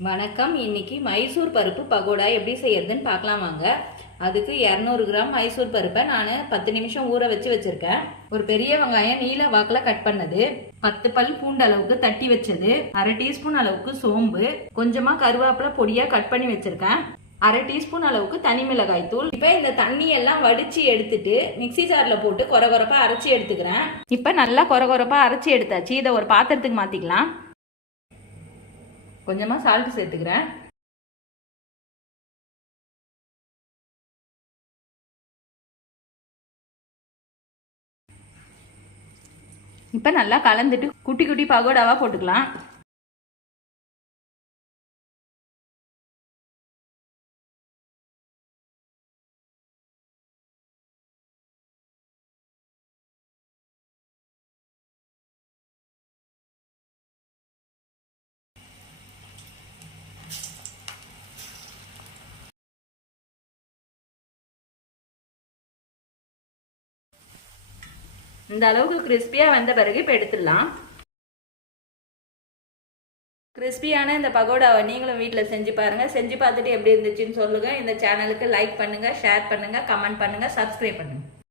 வணக்கம். இன்னைக்கு மைசூர் பருப்பு பகோடா எப்படி செய்யறதுன்னு பார்க்கலாம் வாங்க. அதுக்கு இரநூறு கிராம் மைசூர் பருப்பை நான் பத்து நிமிஷம் ஊற வச்சு வச்சிருக்கேன். ஒரு பெரிய வெங்காயம் நீல வாக்கில் கட் பண்ணது. பத்து பல் பூண்டு அளவுக்கு தட்டி வச்சது. அரை டீஸ்பூன் அளவுக்கு சோம்பு. கொஞ்சமா கருவேப்பிலை பொடியா கட் பண்ணி வச்சிருக்கேன். அரை டீஸ்பூன் அளவுக்கு தனி மிளகாய் தூள். இப்போ இந்த தண்ணி எல்லாம் வடிச்சு எடுத்துட்டு மிக்ஸி ஜார்ல போட்டு கொர கொரப்பா அரைச்சி எடுத்துக்கிறேன். இப்போ நல்லா கொர கொரப்பா அரைச்சி எடுத்தாச்சு. இதை ஒரு பாத்திரத்துக்கு மாத்திக்கலாம். கொஞ்சமா சால்ட்டு சேர்த்துக்கிறேன். இப்போ நல்லா கலந்துட்டு குட்டி குட்டி பகோடாவா போட்டுக்கலாம். இந்த அளவுக்கு கிறிஸ்பியாக வந்த பிறகு இப்போ எடுத்துடலாம். கிறிஸ்பியான இந்த பகோடாவை நீங்களும் வீட்டில் செஞ்சு பாருங்கள் செஞ்சு பார்த்துட்டு எப்படி இருந்துச்சுன்னு சொல்லுங்கள் இந்த சேனலுக்கு லைக் பண்ணுங்கள் ஷேர் பண்ணுங்கள் கமெண்ட் பண்ணுங்கள் சப்ஸ்கிரைப் பண்ணுங்கள்